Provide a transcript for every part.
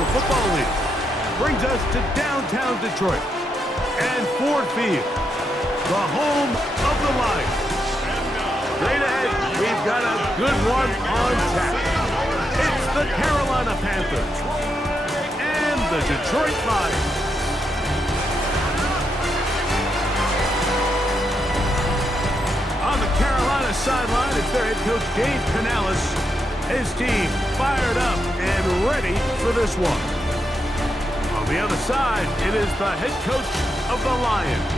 National Football League. Brings us to downtown Detroit and Ford Field, the home of the Lions. Straight ahead, we've got a good one on tap. It's the Carolina Panthers and the Detroit Lions. On the Carolina sideline, it's their head coach, Dave Canales. His team fired up and ready for this one. On the other side, it is the head coach of the Lions.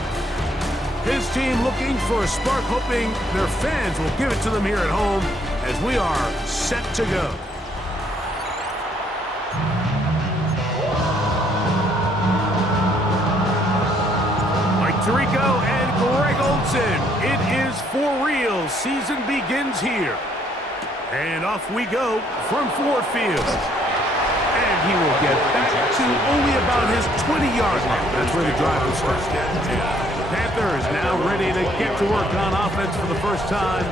His team looking for a spark, hoping their fans will give it to them here at home as we are set to go. Mike Tirico and Greg Olsen. It is for real. Season begins here. And off we go from Ford Field. And he will get back to only about his 20-yard line. That's where the drive will start. The Panthers now ready to get to work on offense for the first time.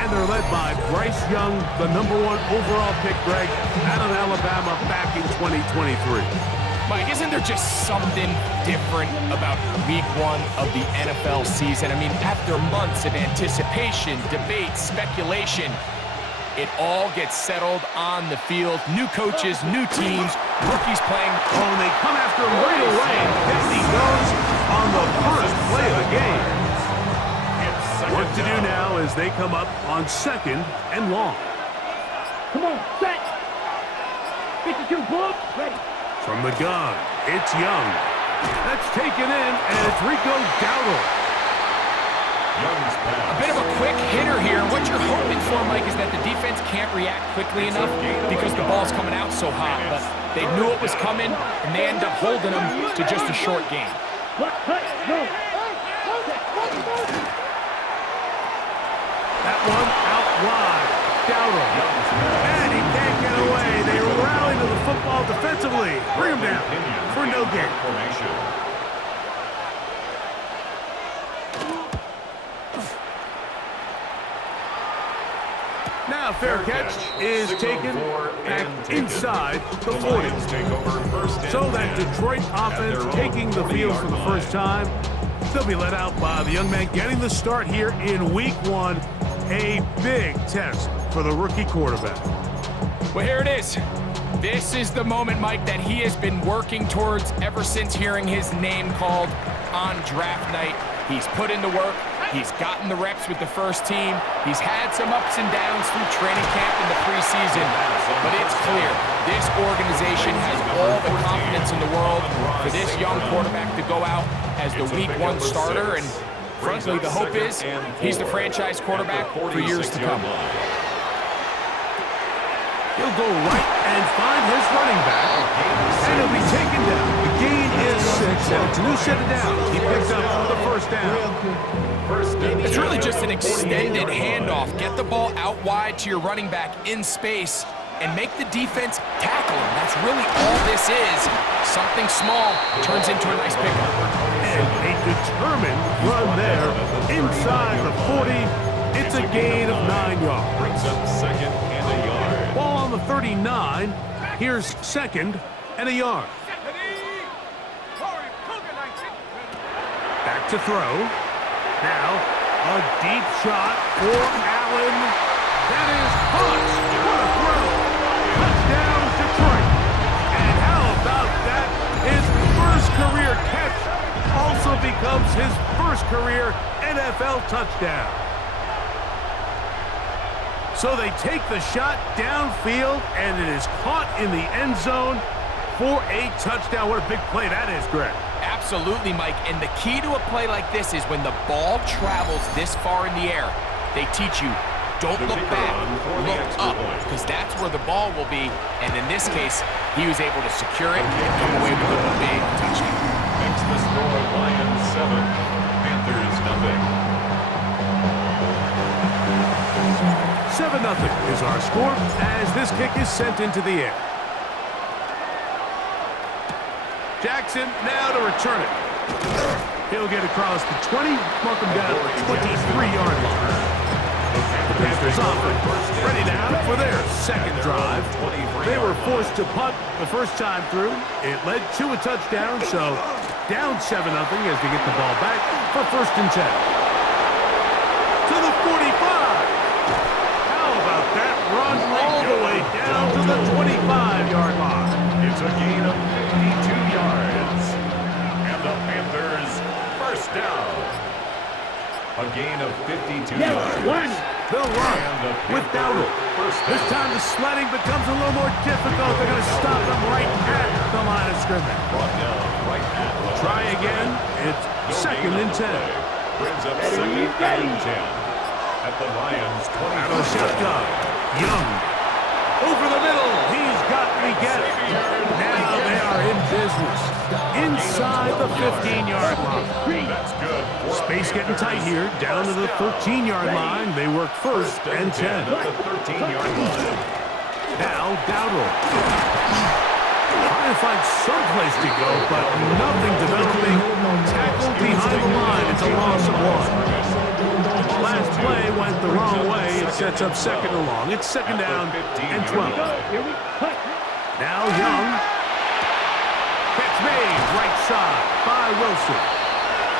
And they're led by Bryce Young, the #1 overall pick, Greg, out of Alabama back in 2023. Mike, isn't there just something different about week 1 of the NFL season? I mean, after months of anticipation, debate, speculation, it all gets settled on the field. New coaches, new teams, rookies playing. Oh, and they come after him right away. Down he goes on the first play of the game. Work to do now as they come up on 2nd and long. Come on, set. 52, book, ready. From the gun, it's Young. That's taken in, and it's Rico Dowdle. A bit of a quick hitter here. What you're hoping for, Mike, is that the defense can't react quickly enough because the ball's coming out so hot. But they knew it was coming, and they end up holding them to just a short game. That one out wide. Dowdle. And he can't get away. They rally to the football defensively. Bring him down for no gain. Now fair catch is taken back inside the 40. So that Detroit offense taking the field for the first time. They'll be let out by the young man getting the start here in week 1. A big test for the rookie quarterback. Well, here it is. This is the moment, Mike, that he has been working towards ever since hearing his name called on draft night. He's put in the work. He's gotten the reps with the first team. He's had some ups and downs through training camp in the preseason. But it's clear, this organization has all the confidence in the world for this young quarterback to go out as the week 1 starter. And frankly, the hope is he's the franchise quarterback for years to come. He'll go right and find his running back, and he'll be taken down. The gain is 6, and it's a new set of downs. He picks up the first down. It's really just an extended handoff. Get the ball out wide to your running back in space and make the defense tackle him. That's really all this is. Something small turns into a nice pickup. And a determined run there inside the 40. It's a gain of 9 yards. Brings up 2nd and a yard. Ball on the 39. Here's 2nd and a yard. Back to throw. Now, a deep shot for Allen. That is caught. What a throw. Touchdown, Detroit. And how about that? His first career catch also becomes his first career NFL touchdown. So they take the shot downfield, and it is caught in the end zone for a touchdown. What a big play that is, Greg. Absolutely, Mike. And the key to a play like this is when the ball travels this far in the air, they teach you, don't look back, look up, because that's where the ball will be. And in this case, he was able to secure it and come away with a big touchdown. Makes the score Lions 7, Panthers nothing. 7-0 is our score as this kick is sent into the air. Jackson now to return it. He'll get across the 20, mark him down at the 23-yard line. The Panthers offense. Ready now for their second drive. They were forced to punt the first time through. It led to a touchdown, so down 7-0 as they get the ball back for 1st and 10. To the 45. How about that run all the way down to the 25-yard line? It's a gain of 52 yards. And the Panthers first down. A gain of 52 yards. They'll run with Dowdle. This time the sledding becomes a little more difficult. They're going to stop them right at the line of scrimmage. Brought down right at the Try line. again. It's 2nd and 10. Brings up 2nd and 10 at the Lions 20. Out of the shotgun. Young. Over the middle. He's got me get it. Now they are in business. Inside the 15-yard line. That's good. Space getting tight here. Down to the 13-yard line. They work 1st and 10. At the 13-yard line. Now Dowdle. Trying to find some place to go, but nothing developing. Tackled behind the line. It's a loss of 1. Last play went the wrong way. It sets up 2nd and long. It's 2nd down and 12. Now Young. Catch made. Right side by Wilson.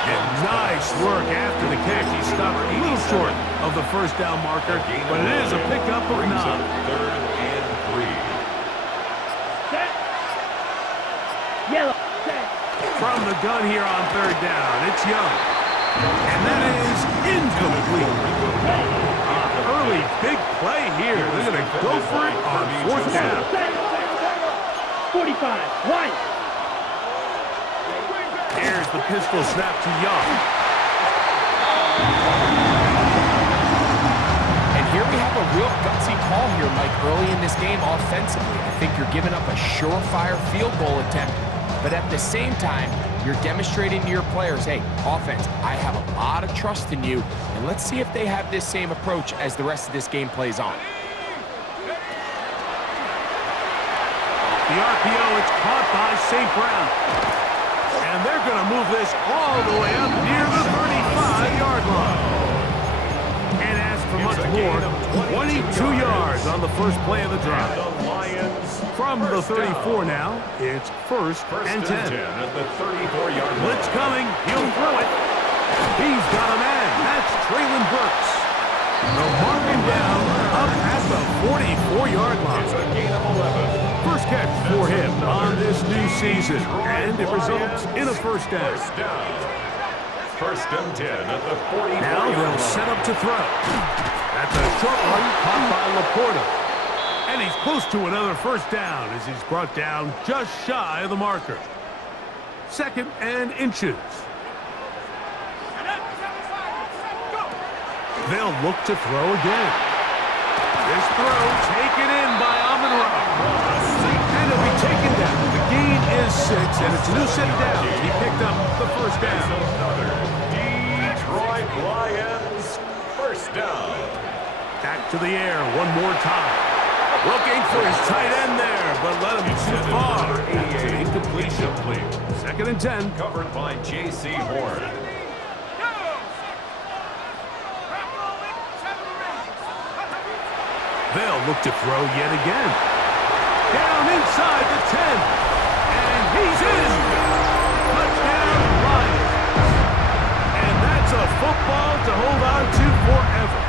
And nice work after the catch. He stopped a little short of the 1st down marker, but it is a pickup of 9. 3rd and 3. Set. Yellow. Set. From the gun here on 3rd down, it's Young. And that is incomplete. Early big play here. They're going to go for it on 4th down. 45. One. Here's the pistol snap to Young. And here we have a real gutsy call here, Mike, early in this game offensively. I think you're giving up a surefire field goal attempt, but at the same time, you're demonstrating to your players, hey, offense, I have a lot of trust in you, and let's see if they have this same approach as the rest of this game plays on. The RPO, it's caught by St. Brown. And they're going to move this all the way up near the 35-yard line. And ask for much more. 22 yards on the first play of the drive. From the 34 now, it's 1st and 10. At the 34-yard line. Blitz coming. He'll throw it. He's got a man. That's Traylon Burks. They'll mark him down up at the 44-yard line. It's a gain of 11. First catch for him on this new season, and it results in a 1st down. 1st and 10 at the 44. Now they'll set up to throw. That's a short one caught by Laporta. And he's close to another 1st down as he's brought down just shy of the marker. 2nd and inches. They'll look to throw again. This throw taken in by Amon-Ra. And it'll be taken down. The gain is 6, and it's a new set of downs. He picked up the 1st down. Another Detroit Lions 1st down. Back to the air one more time. Looking for his tight end there, but let him too far. That's an incompletion. 2nd and 10. Covered by J.C. Horn. They'll look to throw yet again. Down inside the 10. And he's in. Touchdown, Lions. And that's a football to hold on to forever.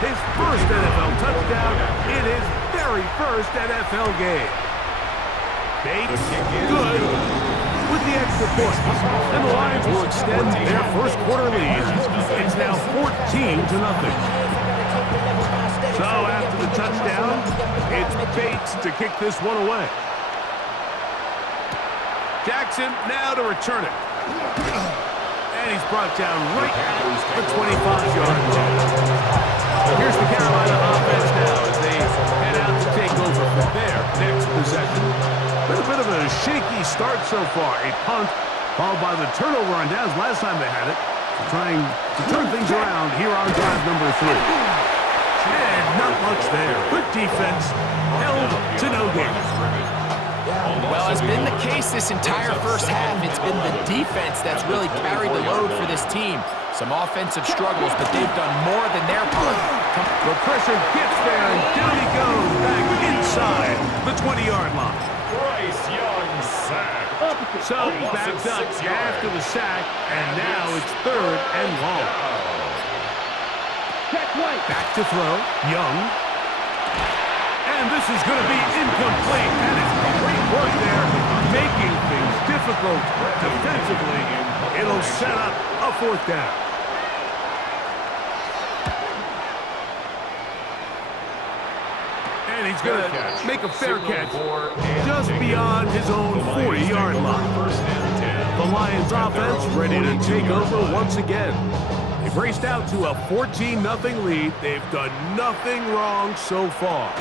His 1st NFL touchdown in his very 1st NFL game. Bates, good with the extra point. And the Lions will extend their 1st quarter lead. It's now 14-0. So after the touchdown, it's Bates to kick this one away. Jackson now to return it. And he's brought down right at the 25-yard line. Here's the Carolina offense now as they head out to take over for their next possession. Been a bit of a shaky start so far. A punt followed by the turnover on downs last time they had it. Trying to turn things around here on drive number 3. And not much there. Good defense. Held to no gain. Well, it's been the case this entire 1st half. It's been the defense that's really carried the load for this team. Some offensive struggles, but they've done more than their part. The pressure gets there, and down he goes back inside the 20-yard line. Bryce Young sacked. So backed up after the sack, and now it's 3rd and long. Back to throw, Young. And this is going to be incomplete, and it's great work there, making things difficult defensively. It'll set up a 4th down. And he's going to make a fair catch just beyond his own 40-yard line. The Lions offense ready to take over once again. They've raced out to a 14-0 lead. They've done nothing wrong so far.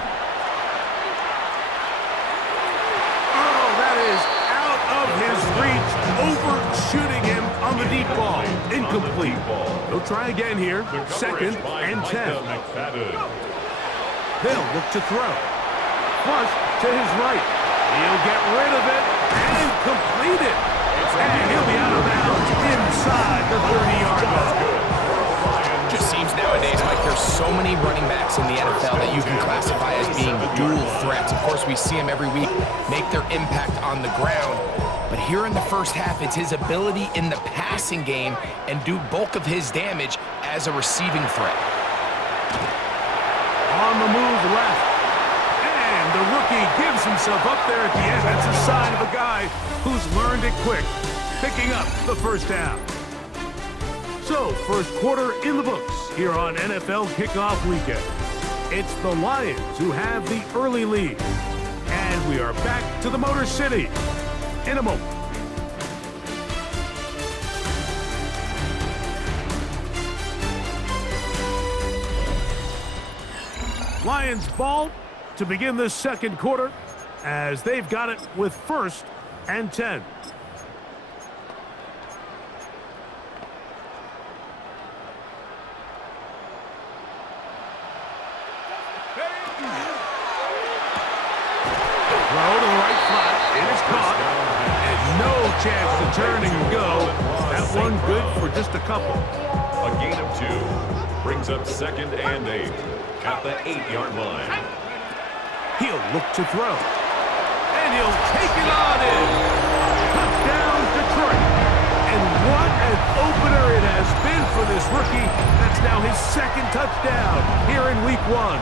Oh, that is out of his reach, overshooting him on the deep ball. Incomplete. They'll try again here. 2nd and 10. They'll look to throw. Flush to his right. He'll get rid of it and complete it. And he'll be out of bounds inside the 30-yard line. Just seems nowadays, Mike, there's so many running backs in the NFL that you can classify as being dual threats. Of course, we see them every week make their impact on the ground. But here in the first half, it's his ability in the passing game and do bulk of his damage as a receiving threat. On the move left. And the rookie gives himself up there at the end. That's a sign of a guy who's learned it quick, picking up the 1st down. So, first quarter in the books here on NFL Kickoff Weekend. It's the Lions who have the early lead. And we are back to the Motor City in a moment. Lions ball to begin this second quarter as they've got it with 1st and 10. Throw to the right flat. It is caught. And no chance to turn and go. That one good for just a couple. A gain of 2 brings up 2nd and 8 at the 8-yard line. He'll look to throw. And he'll take it on in. Touchdown, Detroit. And what an opener it has been for this rookie. That's now his 2nd touchdown here in week 1.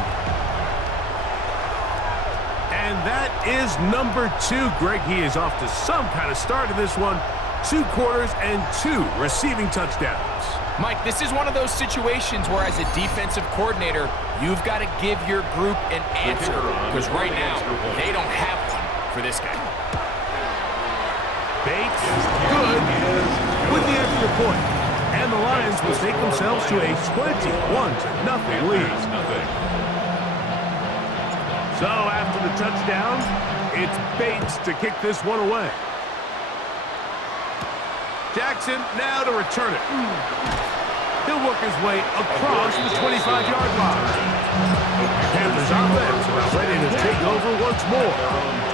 And that is number 2. Greg, he is off to some kind of start in this one. 2 quarters and 2 receiving touchdowns. Mike, this is one of those situations where as a defensive coordinator, you've got to give your group an answer. Because right now, they don't have one for this guy. Bates, good, with the extra point. And the Lions will take themselves to a 21-0 lead. So after the touchdown, it's Bates to kick this one away. Jackson now to return it. He'll work his way across the 25-yard line. Panthers offense are ready to take over once more.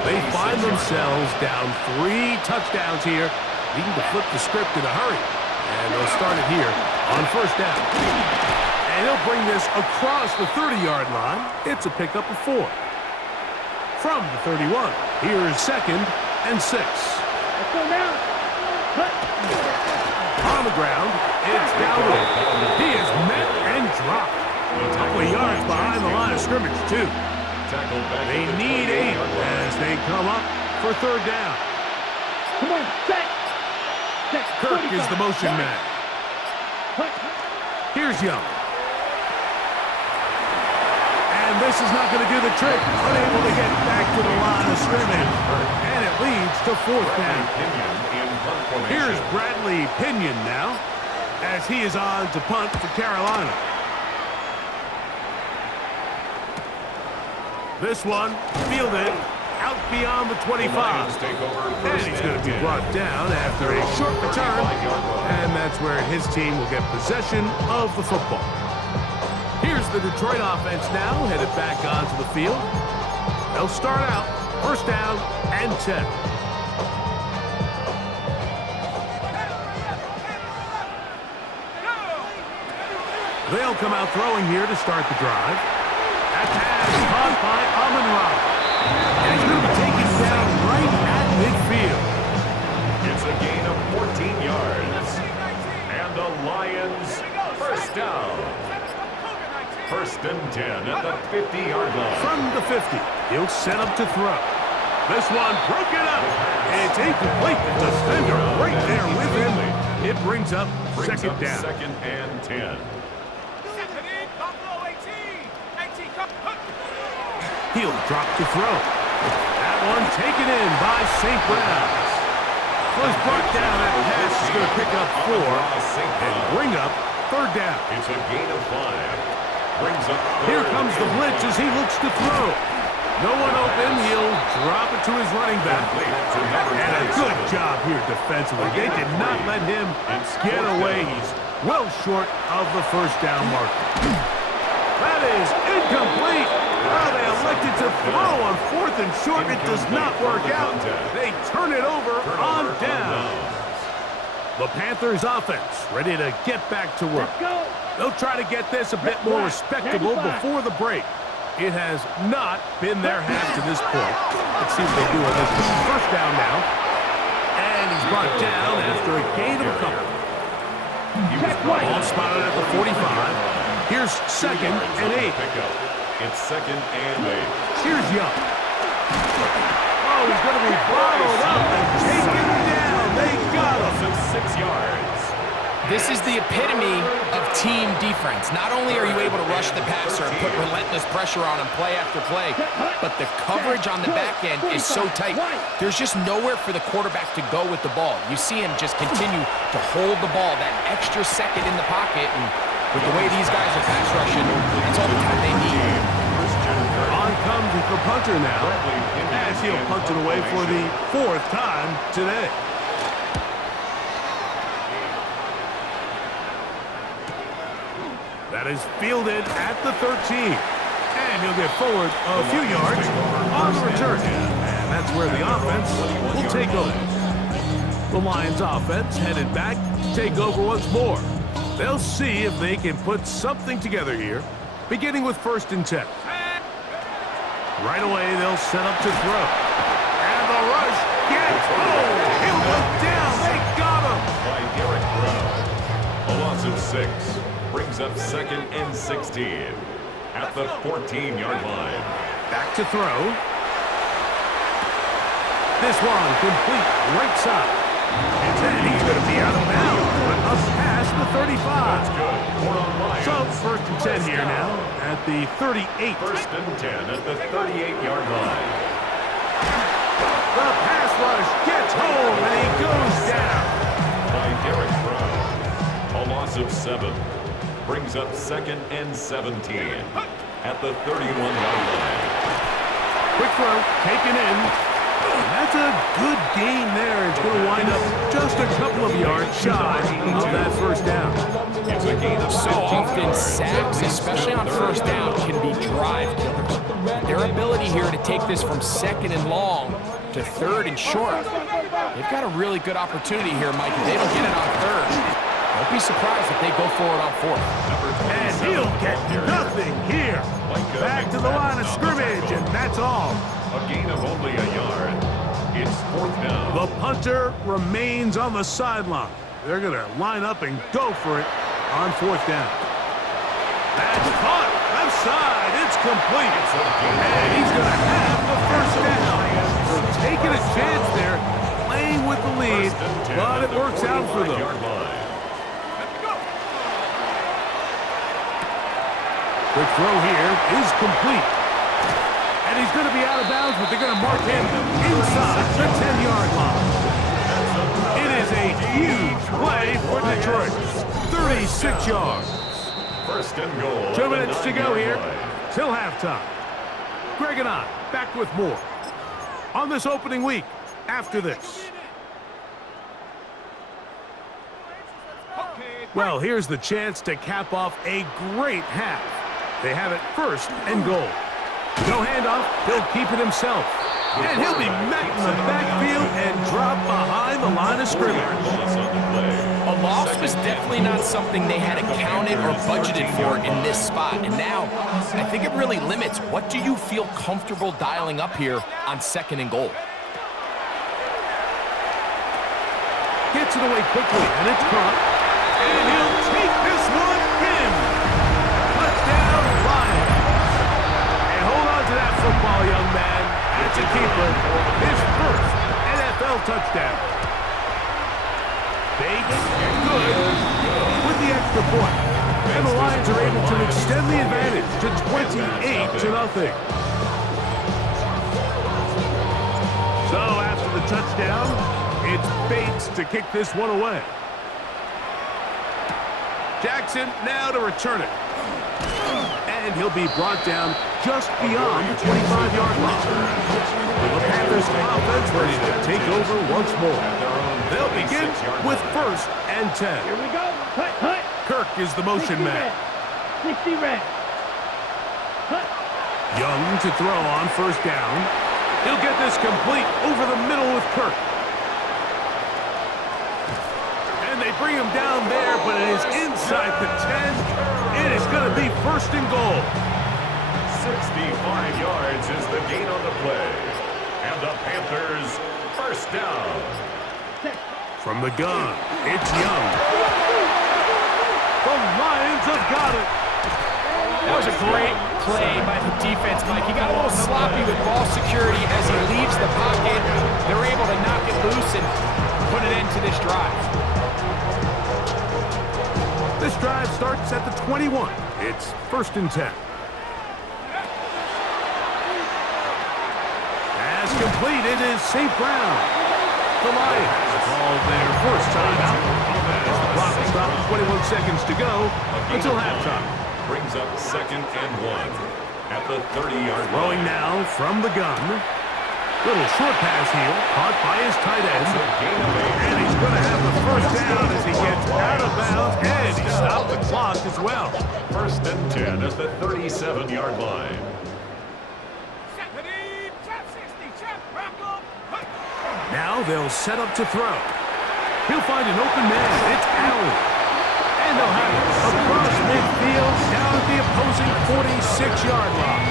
They find themselves down 3 touchdowns here, needing to flip the script in a hurry. And they'll start it here on 1st down. And he'll bring this across the 30-yard line. It's a pickup of 4. From the 31, here's 2nd and 6. Let's go now. On the ground, it's Dowdle. He is met and dropped. A couple of yards behind the line of scrimmage, too. They need 8 as they come up for 3rd down. Come on, set. Kirk is the motion man. Here's Young. And this is not going to do the trick. Unable to get back to the line of scrimmage. And it leads to 4th down. Here's Bradley Pinion now, as he is on to punt for Carolina. This one fielded out beyond the 25. And he's going to be brought down after a short return. And that's where his team will get possession of the football. Here's the Detroit offense now, headed back onto the field. They'll start out 1st down and 10. They'll come out throwing here to start the drive. That pass caught by Amon-Ra. And he's going to be taken down right at midfield. It's a gain of 14 yards. And the Lions first down. First and 10 at the 50-yard line. From the 50, he'll set up to throw. This one broken up. It's incomplete. The defender right there with him. It brings up second down. Second and 10. He'll drop to throw. That one taken in by St. Brown. Was brought down. That pass is going to pick up 4 and bring up third down. It's a gain of 5. Brings up Here comes the blitz as he looks to throw. No one open. He'll drop it to his running back. And a good job here defensively. They did not let him get away. He's well short of the first down mark. That is incomplete. Well, they elected to throw on 4th and short. It does not work out. They turn it over on down. The Panthers offense ready to get back to work. They'll try to get this a bit more respectable before the break. It has not been their half to this point. Let's see what they do on this one. First down now. And he's brought down after a gain of a couple. Ball spotted at the 45. Here's second and 8. It's second and 8. Here's Young. Oh, he's going to be bottled up and taken down. They got him. 6 yards. This is the epitome of team defense. Not only are you able to rush the passer and put relentless pressure on him play after play, but the coverage on the back end is so tight. There's just nowhere for the quarterback to go with the ball. You see him just continue to hold the ball that extra second in the pocket, and with the way these guys are pass rushing, that's all the time they need. On comes the punter now, as he'll punt it away for the 4th time today. That is fielded at the 13. And he'll get forward a few yards on the return. And that's where the offense will take over. The Lions offense headed back to take over once more. They'll see if they can put something together here, beginning with 1st and 10. Right away, they'll set up to throw. And the rush gets home. He'll go down. They got him. By Derek Brown. A loss of 6. Brings up second and 16 at the 14-yard line. Back to throw. This one complete right side. And he's going to be out of bounds, but up past the 35. That's good. So 1st and 10 here now at the 38. First and 10 at the 38-yard line. The pass rush gets home and he goes down. By Derek Brown. A loss of 7. Brings up second and 17 at the 31-yard line. Quick throw, taken in. That's a good gain there. It's going to wind up just a couple of yards shy of that first down. It's a gain of So often sacks, especially on first down, can be drive killers. Their ability here to take this from 2nd and long to 3rd and short, they've got a really good opportunity here, Mike. If they don't get it on 3rd, don't be surprised if they go forward on 4th. And he'll get nothing here. Back to the line of scrimmage, and that's all. A gain of only a yard. It's 4th down. The punter remains on the sideline. They're going to line up and go for it on 4th down. That's caught. Left side. It's complete. And he's going to have the first down. So taking a chance there, playing with the lead, but it works out for them. The throw here is complete. And he's going to be out of bounds, but they're going to mark him inside the 10-yard line. It is a huge play for Detroit. 36 yards. First and goal. 2 minutes to go here till halftime. Greg and I back with more on this opening week after this. Well, here's the chance to cap off a great half. They have it 1st and goal. No handoff, he'll keep it himself. And he'll be met in the backfield and drop behind the line of scrimmage. A loss was definitely not something they had accounted or budgeted for in this spot. And now, I think it really limits what do you feel comfortable dialing up here on 2nd and goal. Gets it away quickly, and it's caught. And he'll take this one in. Touchdown, Lions. And hold on to that football, young man. That's a keeper. His first NFL touchdown. Bates, good, with the extra point. And the Lions are able to extend the advantage to 28-0. So after the touchdown, it's Bates to kick this one away. Jackson now to return it. And he'll be brought down just beyond the 25-yard line. The Panthers offense ready to take over once more. They'll begin with 1st and 10. Here we go. Hut, hut. Kirk is the motion man. 60 red. Hut. Young to throw on 1st down. He'll get this complete over the middle with Kirk. And they bring him down there, but it is inside the 10. It is going to be 1st and goal. 65 yards is the gain on the play. And the Panthers 1st down. From the gun, it's Young. The Lions have got it. That was a great play by the defense, Mike. He got a little sloppy with ball security as he leaves the pocket. They're able to knock it loose and put an end to this drive. This drive starts at the 21. It's 1st and 10. As complete, it is St. Brown. The Lions call their first time out as the clock will stop with 21 seconds to go until halftime. Brings up 2nd and 1 at the 30-yard line. Throwing now from the gun. Little short pass here, caught by his tight end. And he's going to have the 1st down as he gets out of bounds, and he stopped the clock as well. 1st and 10 at the 37-yard line. Now they'll set up to throw. He'll find an open man. It's Allen. And they'll have it across midfield down at the opposing 46-yard line.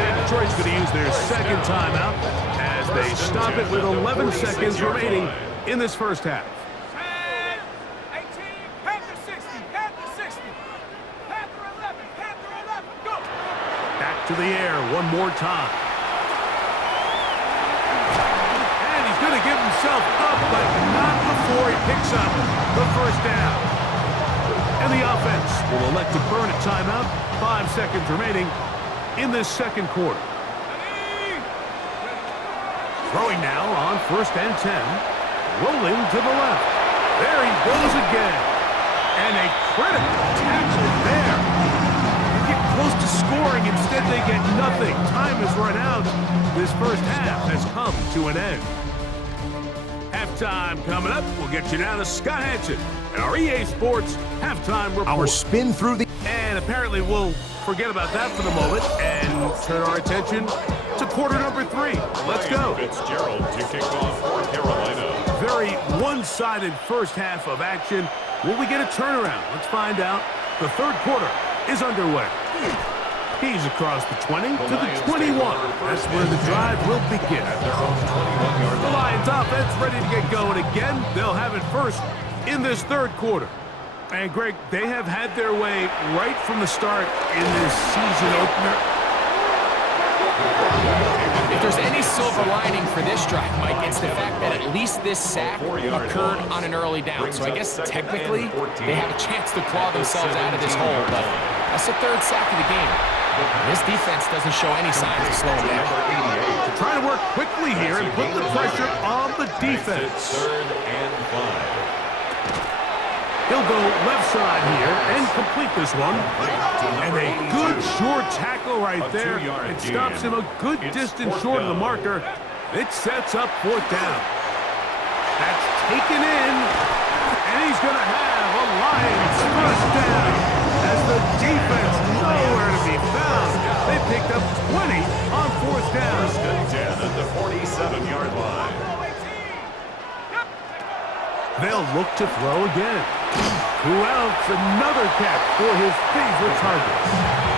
And Detroit's going to use their 2nd timeout as they stop it with 11 seconds remaining in this 1st half. 18, Panther 60, Panther 60, Panther 11, Panther 11, go! Back to the air one more time. Going to give himself up, but not before he picks up the 1st down. And the offense will elect to burn a timeout. 5 seconds remaining in this 2nd quarter. Throwing now on 1st and 10. Rolling to the left. There he goes again. And a critical tackle there. They get close to scoring. Instead, they get nothing. Time has run out. This 1st half has come to an end. Halftime coming up. We'll get you down to Scott Hanson and our EA Sports halftime report. Our spin through the... And apparently we'll forget about that for the moment and turn our attention to quarter number 3. Let's go. Fitzgerald to kick off for Carolina. Very one-sided 1st half of action. Will we get a turnaround? Let's find out. The 3rd quarter is underway. He's across the 20 to the 21. That's where the drive will begin. The Lions offense ready to get going again. They'll have it first in this 3rd quarter. And Greg, they have had their way right from the start in this season opener. If there's any silver lining for this drive, Mike, it's the fact that at least this sack occurred on an early down. So I guess technically they have a chance to claw themselves out of this hole, but that's the 3rd sack of the game. This defense doesn't show any signs of slowing down. They're trying to work quickly here and put the pressure on the defense. 3rd and 5. He'll go left side here and complete this one. And a good short tackle right there. It stops him a good distance short of the marker. It sets up 4th down. That's taken in. And he's going to have a Lions 1st down as the defense nowhere to be found. They picked up 20 on 4th down. 1st and 10 at the 47-yard line. They'll look to throw again. Who else? Another catch for his favorite target.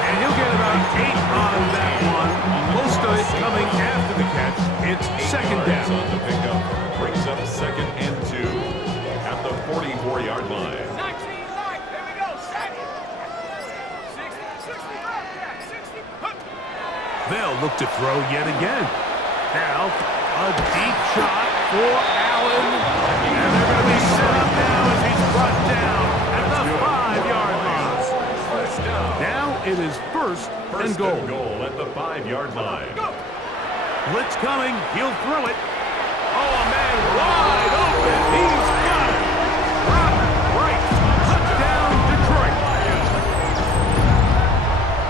And he'll get about 8 on that one. Most of it coming after the catch. It's second down. On the pickup brings up 2nd and 2 at the 44-yard line. 19 line. There we go. Set. 60, 60, Bobcat. 60. Hup. They'll look to throw yet again. Now, a deep shot for Allen. And they're going to be set up now as he's brought down at the 5-yard line. First down. Now it is first and First goal. and goal at the 5-yard line. Blitz coming. He'll throw it. Oh, man, wide open. He's got it. Robert Wright. Touchdown, Detroit.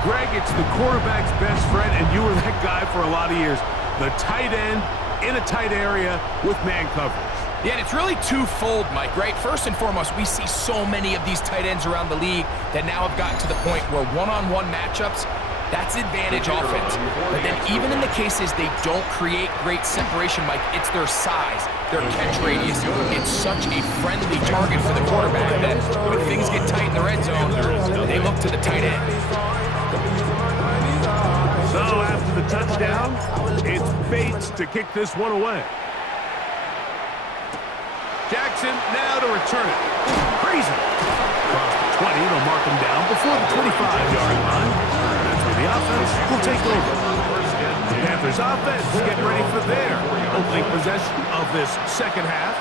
Greg, it's the quarterback's best friend, and you were that guy for a lot of years. The tight end in a tight area with man coverage. Yeah, and it's really twofold, Mike, right? First and foremost, we see so many of these tight ends around the league that now have gotten to the point where one-on-one matchups, that's advantage offense. But then even in the cases they don't create great separation, Mike, it's their size, their catch radius. It's such a friendly target for the quarterback that when things get tight in the red zone, they look to the tight end. So after the touchdown, it's Bates to kick this one away. Jackson now to return it. Crazy. Across the 20, they'll mark him down before the 25-yard line. That's where the offense will take over. The Panthers offense getting ready for their opening possession of this second half.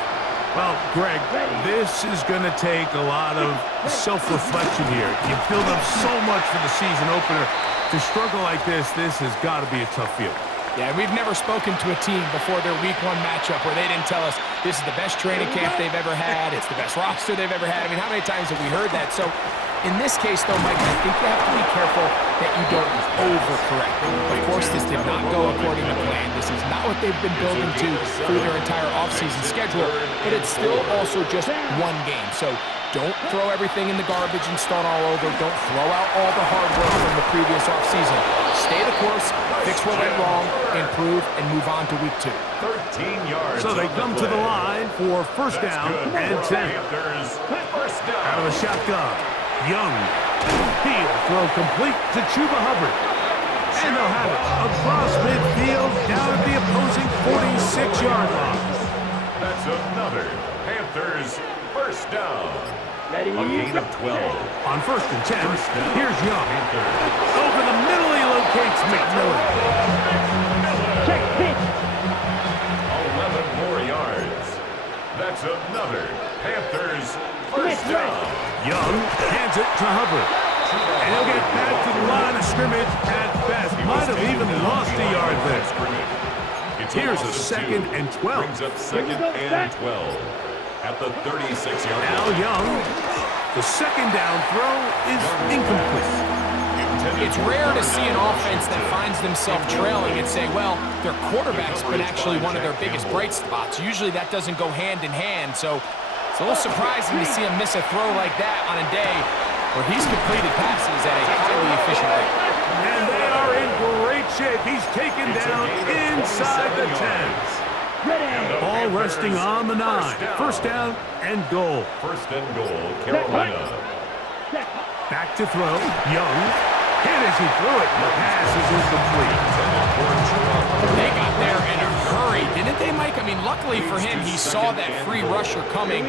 Well, Greg, this is going to take a lot of self-reflection here. You build up so much for the season opener. To struggle like this has got to be a tough field. Yeah, we've never spoken to a team before their week 1 matchup where they didn't tell us this is the best training camp they've ever had, it's the best roster they've ever had. I mean, how many times have we heard that? So in this case, though, Mike, I think you have to be careful that you don't overcorrect. Of course, this did not go according to plan. This is not what they've been building to through their entire offseason schedule, but it's still also just one game. So don't throw everything in the garbage and start all over. Don't throw out all the hard work from the previous offseason. Stay the course, fix what went wrong, improve, and move on to week 2. 13 yards. So they come to the line for first down and 10. Panthers, first down. Out of the shotgun, Young. He'll throw complete to Chuba Hubbard. And they'll have it across midfield down at the opposing 46-yard line. That's another Panthers first down. A gain of 12. On first and 10, First down. here's Young. Panthers. Over the middle, he locates McMillan. Check pitch. 11 more yards. That's another Panthers first down. Young hands it to Hubbard. And he'll get back to the line of scrimmage at best. Might have even lost a yard there. Here's a second and 12. Brings up 2nd and 12 at the 36-yard Now line. Young, the second down throw is incomplete. It's rare to see an offense that finds themselves trailing and say, well, their quarterback's been actually one of their biggest bright spots. Usually that doesn't go hand in hand, so it's a little surprising to see him miss a throw like that on a day where he's completed passes at a highly efficient rate. And they are in great shape. He's taken down inside the 10. Ball resting on the 9. First down and goal. First and goal, Carolina. Back to throw. Young. Hit as he threw it. The pass is incomplete. They got there in a hurry, didn't they, Mike? I mean, luckily for him, he saw that free rusher coming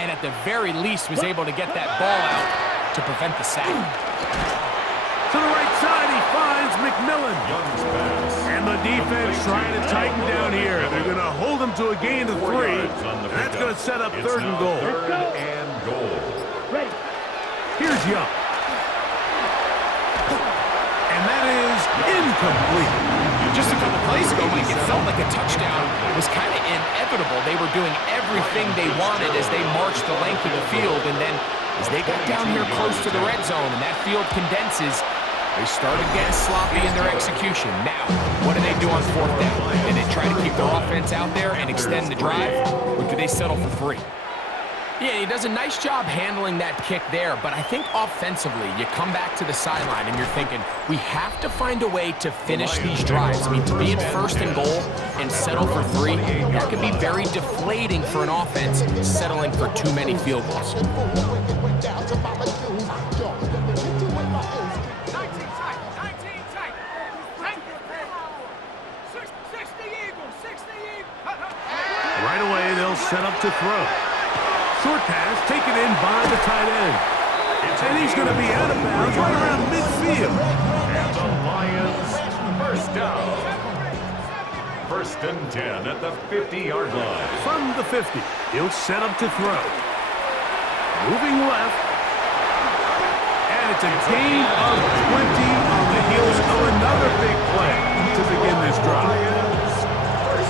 and at the very least was able to get that ball out to prevent the sack. To the right side, he finds McMillan. Young's pass. And the defense trying to tighten down here. They're going to hold him to a gain of 3. 4 yards on the And that's pickup. going to set up It's third and now goal. Third and goal. Ready. Here's Young. And that is incomplete. Just a couple plays ago, Mike, it felt like a touchdown was kind of inevitable. They were doing everything they wanted as they marched the length of the field, and then as they got down here close to the red zone and that field condenses, they started getting sloppy in their execution. Now, what do they do on fourth down? Do they try to keep their offense out there and extend the drive, or do they settle for 3? Yeah, he does a nice job handling that kick there, but I think offensively, you come back to the sideline and you're thinking, we have to find a way to finish these drives. I mean, to be in first and goal and settle for 3, that can be very deflating for an offense settling for too many field goals. 19 tight. 60 Eagles, 60 Eagles. Right away, they'll set up to throw. Short pass taken in by the tight end. And he's going to be out of bounds right around midfield. And the Lions first down. 1st and 10 at the 50-yard line. From the 50, he'll set up to throw. Moving left. And it's a gain of 20 on the heels of another big play to begin this drive.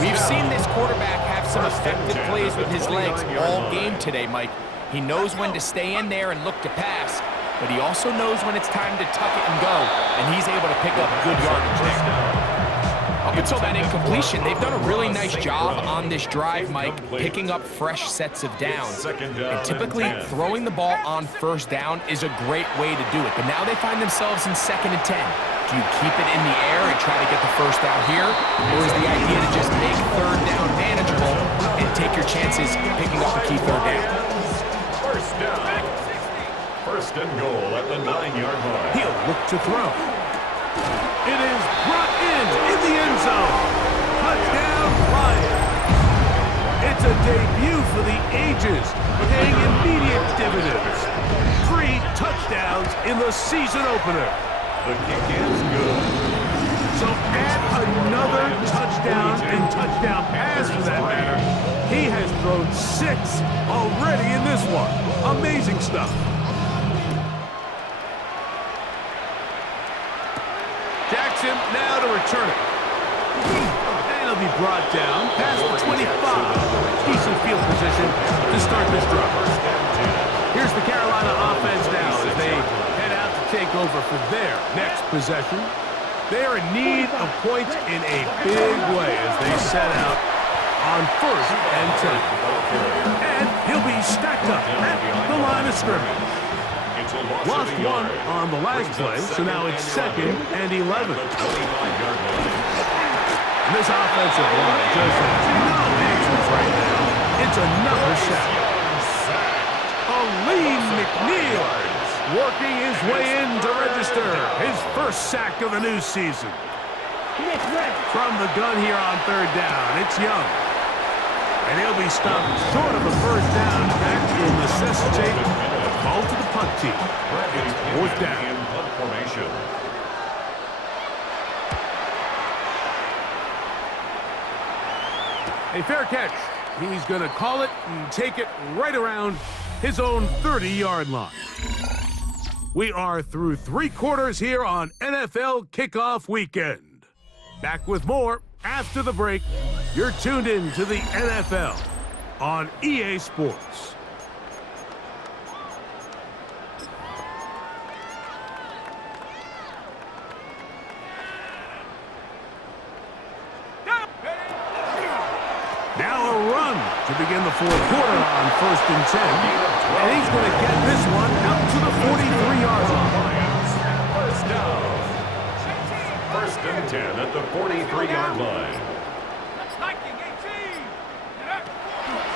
We've seen this quarterback have some effective plays with his legs all game today, Mike. He knows when to stay in there and look to pass, but he also knows when it's time to tuck it and go, and he's able to pick up good yardage there. Up until that incompletion, they've done a really nice job on this drive, Mike, picking up fresh sets of downs. And typically, throwing the ball on 1st down is a great way to do it, but now they find themselves in 2nd and 10. Do you keep it in the air and try to get the 1st down here? Or is the idea to just make 3rd down manageable and take your chances picking up a key 3rd down? 1st down. 1st and goal at the 9-yard line. He'll look to throw. It is brought in the end zone. Touchdown, Lions. It's a debut for the ages, paying immediate dividends. 3 touchdowns in the season opener. The kick is good. So add another touchdown and touchdown pass for that matter. He has thrown 6 already in this one. Amazing stuff. Jackson now to return it. And he'll be brought down past the 25. Decent field position to start this drive. Here's the Carolina offense now as they head out to take over for their next possession. They are in need of points in a big way as they set out on 1st and 10. And he'll be stacked up at the line of scrimmage. Lost 1 on the last play, so now it's 2nd and 11. And this offensive line just has no answers right now. It's another sack. Aleem McNeil working his way in to register his 1st sack of the new season. From the gun here on 3rd down, it's Young. And he'll be stopped short of a 1st down. That will necessitate a call to the punt team. It's 4th down. In punt formation. A fair catch. He's going to call it and take it right around his own 30-yard line. We are through 3 quarters here on NFL Kickoff Weekend. Back with more after the break. You're tuned in to the NFL on EA Sports. Now a run to begin the 4th quarter on 1st and 10. And he's going to get this one out to the 43-yard line. 1st down. 1st and 10 at the 43-yard line.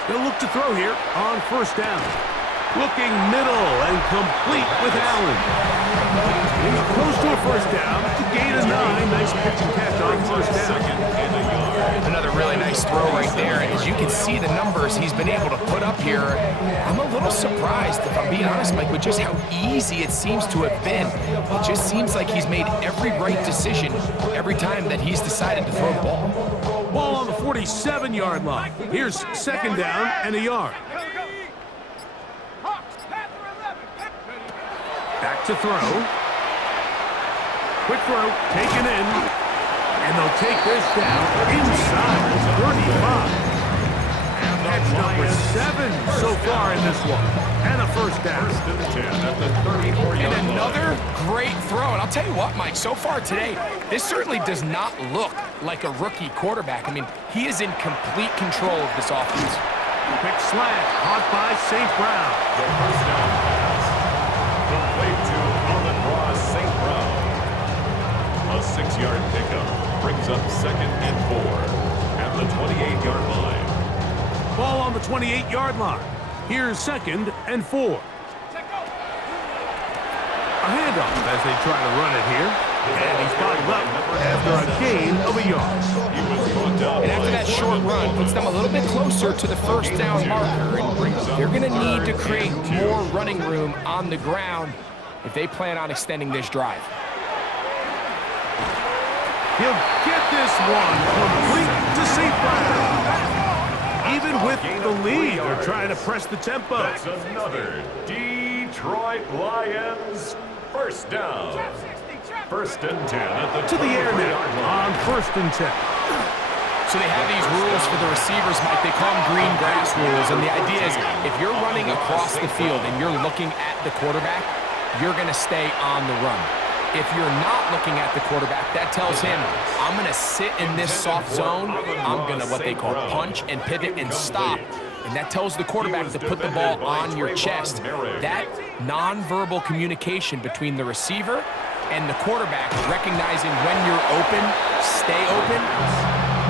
They'll look to throw here on 1st down. Looking middle and complete with Allen. He's close to a 1st down to gain a 9. Nice pitch and catch on 1st down. Another really nice throw right there, and as you can see the numbers he's been able to put up here, I'm a little surprised, if I'm being honest, Mike, with just how easy it seems to have been. It just seems like he's made every right decision every time that he's decided to throw the ball. Ball on the 47-yard line. Here's 2nd down and a yard. Back to throw. Quick throw, taken in. And they'll take this down inside 35. Catch number 7 so far in this one. And a 1st down. 1st and 10 at the 34-yard line. And another great throw. And I'll tell you what, Mike, so far today, this certainly does not look like a rookie quarterback. I mean, he is in complete control of this offense. Quick slant, caught by St. Brown. The first down pass. Complete to on the draw, St. Brown. A 6-yard pickup brings up 2nd and 4 at the 28-yard line. Ball on the 28-yard line. Here's 2nd and 4. A handoff as they try to run it here. And he's bottled up after a gain of a yard. He was brought down And after that short run, puts them a little bit closer to the first down marker. And they're going to need to create more running room on the ground if they plan on extending this drive. He'll get this one complete to St. Brown. Even with the lead, they're trying to press the tempo. That's another Detroit Lions first down. 1st and 10 at the To the air now on 1st and 10. So they have these rules for the receivers, Mike. They call them green grass rules. And the idea is if you're running across the field and you're looking at the quarterback, you're going to stay on the run. If you're not looking at the quarterback, that tells him, I'm going to sit in this soft zone. I'm going to what they call punch and pivot and stop. And that tells the quarterback to put the ball on your chest. That nonverbal communication between the receiver and the quarterback, recognizing when you're open, stay open,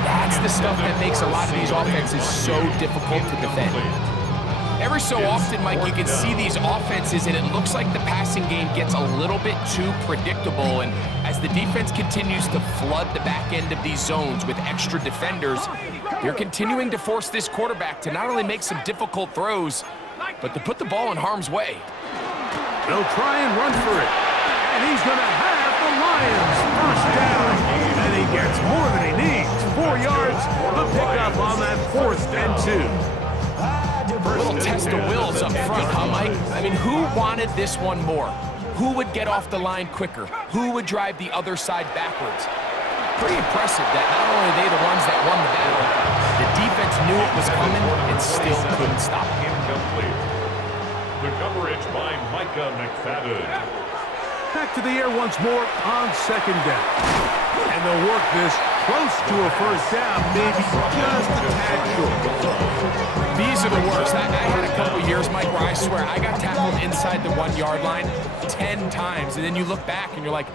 that's the stuff that makes a lot of these offenses so difficult to defend. Every so often, Mike, you can see these offenses, and it looks like the passing game gets a little bit too predictable. And as the defense continues to flood the back end of these zones with extra defenders, they're continuing to force this quarterback to not only make some difficult throws, but to put the ball in harm's way. They'll try and run for it. And he's going to have the Lions first down. And he gets more than he needs. 4 yards, the pickup on that 4th and 2. A little test of wills up front, huh, Mike? I mean, who wanted this one more? Who would get off the line quicker? Who would drive the other side backwards? Pretty impressive that not only are they the ones that won the battle, the defense knew it was coming and still couldn't stop it. Incomplete. The coverage by Micah McFadden. Back to the air once more on 2nd down. And they'll work this close to a first down, maybe just a tad short. These are the worst. I had a couple years, Mike, where I swear I got tackled inside the 1-yard line 10 times. And then you look back and you're like,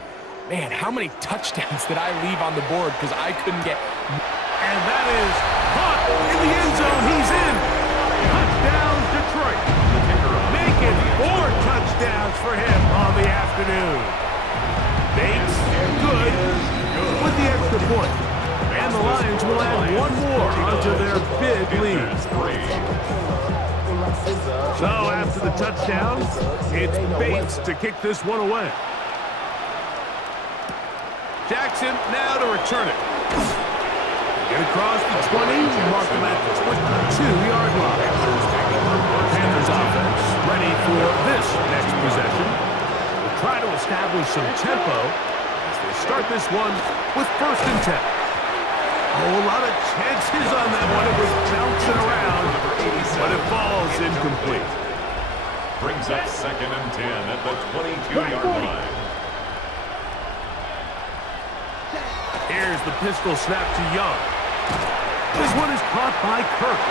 man, how many touchdowns did I leave on the board because I couldn't get... And that is caught in the end zone. He's in. Touchdown, Detroit. Making 4 touchdowns for him on the afternoon. Bates, good with the extra point. And the Lions will add 1 more onto their big lead. So after the touchdown, it's Bates to kick this one away. Jackson now to return it. Get across the 20, mark them at the 22-yard line. Panthers offense ready for this next possession. They'll try to establish some tempo as they start this one with 1st and 10. Oh, a lot of chances on that one. It was bouncing around, but it falls incomplete. Brings up 2nd and 10 at the 22-yard line. Here's the pistol snap to Young. This one is caught by Kirk.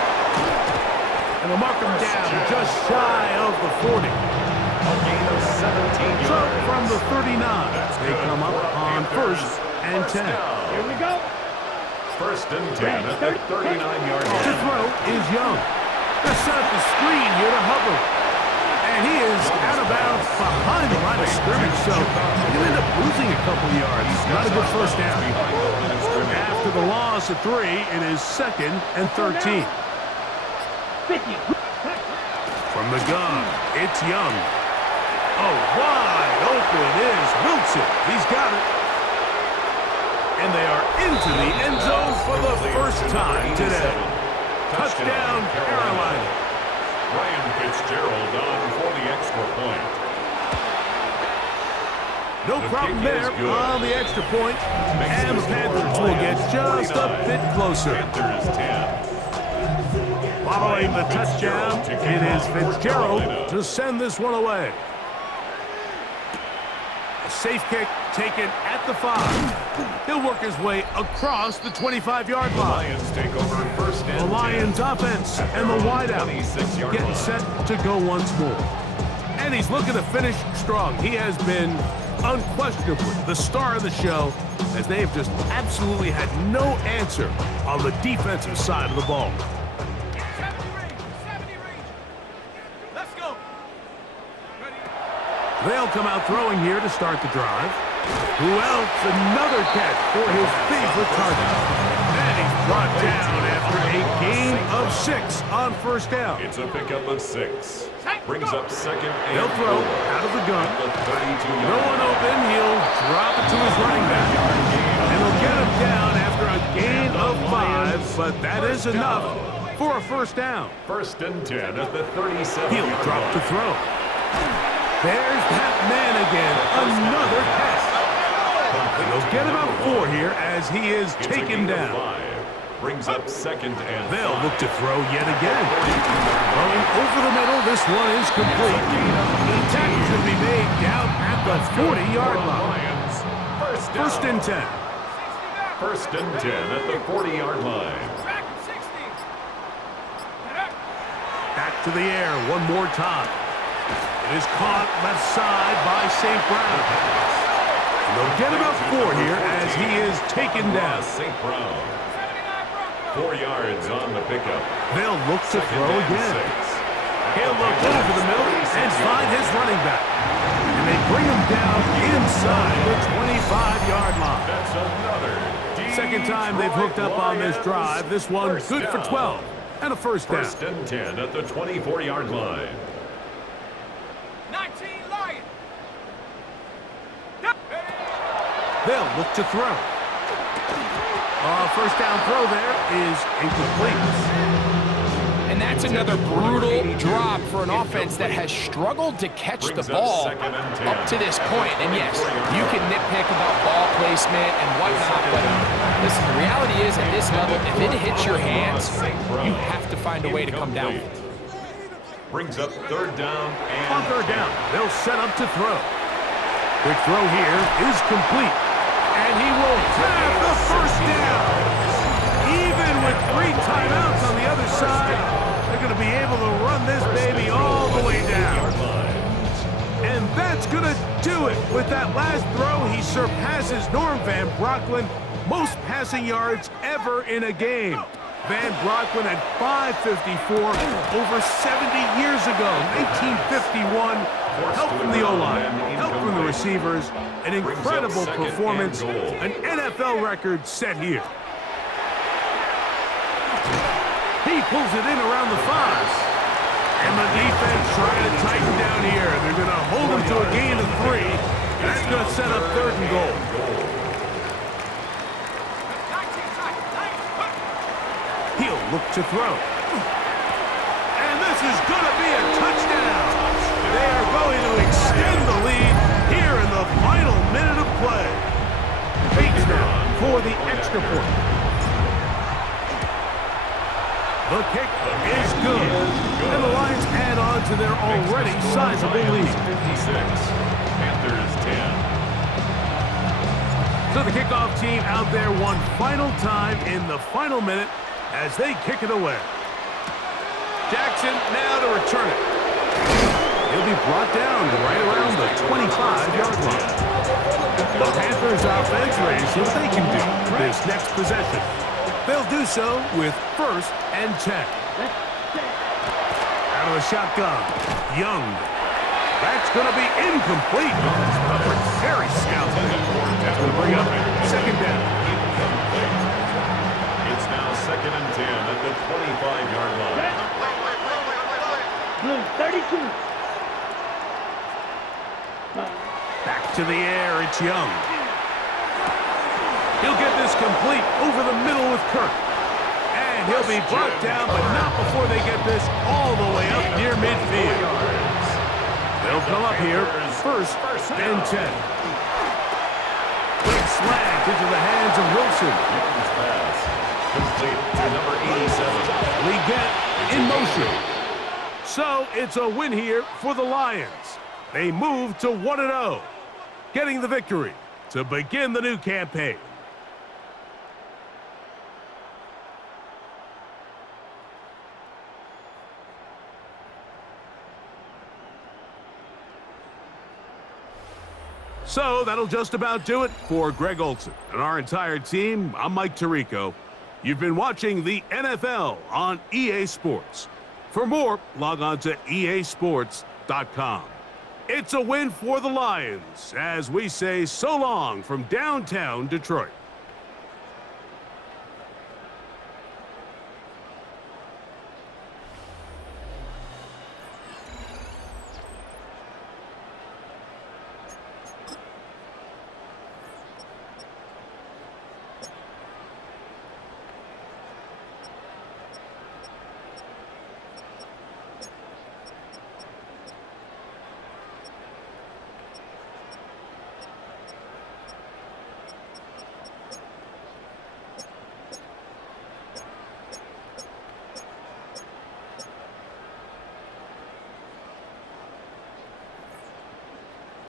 And they'll mark him down just shy of the 40. A gain of 17 yards. So from the 39, they come up on 1st and 10. Here we go. 1st and 10 at the 39-yard To line. throw is Young. They're set up the screen here to Hubbard. And he is out of bounds behind the line of scrimmage, so he'll end up losing a couple yards. Not a good first down. After the loss of 3, it is 2nd and 13. 50. From the gun, it's Young. Oh, wide open is Wilson. He's got it. And they are into the end zone for the first time today. Touchdown, Carolina. Ryan Fitzgerald on for the extra point. No problem there on the extra point. And the Panthers will get just a bit closer. Panthers 10. Following the touchdown, it is Fitzgerald to send this one away. A safe kick taken at the 5. He'll work his way across the 25-yard The line. Lions take over first and The 10. Lions offense and the wideout 26-yard getting line. set to go once more. And he's looking to finish strong. He has been unquestionably the star of the show, as they've just absolutely had no answer on the defensive side of the ball. 70 range. Let's go. Ready? They'll come out throwing here to start the drive. Who else? Another catch for his favorite target. And he's brought down after a gain of 6 on first down. It's a pickup of 6. Brings up second and They'll throw 4. out of the gun. At the 32-yard No one open. He'll drop it to his running back. And he'll get him down after a gain of 5, but that is enough for a first down. First and 10 at the 37. He'll drop to throw. There's that man again. Another catch. And they'll get about 4 here as he is taken down. Brings up second and They'll 5. look to throw yet again. Throwing over the middle. This one is complete. The tackle should be made down at the 40-yard line. Lions. First and 10. 60 back. First and 10 at the 40-yard line. Track him, 60. Back to the air one more time. It is caught left side by St. Brown. And they'll get about 4 here as he is taken down. St. Brown. 4 yards on the pickup. They'll look to Second throw and again. 6. He'll look over the middle and find his running back. And they bring him down inside the 25-yard line. That's another Second time they've hooked up on this drive. This one First good for down. 12 and a first down. First and 10 at the 24-yard line. 19 Lion. They'll look to throw. First down throw there is incomplete. And that's another brutal drop for an offense that has struggled to catch the ball up to this point. And yes, you can nitpick about ball placement and whatnot, but listen, the reality is at this level, if it hits your hands, you have to find a way to come down with it. Brings up third down and On third down, they'll set up to throw. Quick throw here is complete. And he will have the first down. Even with 3 timeouts on the other side, they're going to be able to run this baby all the way down. And that's going to do it. With that last throw, he surpasses Norm Van Brocklin, most passing yards ever in a game. Van Brocklin at 554 over 70 years ago, 1951. Help from the O-line, help from the receivers, an incredible performance, an NFL record set here. He pulls it in around the 5. And the defense trying to tighten down here. They're going to hold him to a gain of 3. That's going to set up third and goal. 19 side. 19. He'll look to throw. And this is going to be a touchdown. They are going to extend the lead here in the final minute of play. Bates now for the extra point. The kick is good. And the Lions add on to their already sizable lead. 56. Panthers 10. So the kickoff team out there one final time in the final minute as they kick it away. Jackson now to return it. He'll be brought down right around the 25-yard line. The Panthers offense ready to see what they can do this next possession. They'll do so with first and 10. Out of the shotgun, Young. That's going to be incomplete. Very scouted. That's going to bring up second down. It's now second and 10 at the 25-yard line. Blue, 32. Back to the air, it's Young. He'll get this complete over the middle with Kirk. And he'll be brought down, but not before they get this all the way up near midfield. They'll come up here, first and 10. Big slant into the hands of Wilson. Young's pass complete to number 87. Leggett in motion. So it's a win here for the Lions. They move to 1-0. getting the victory to begin the new campaign. So that'll just about do it for Greg Olsen and our entire team. I'm Mike Tirico. You've been watching the NFL on EA Sports. For more, log on to easports.com. It's a win for the Lions as we say so long from downtown Detroit.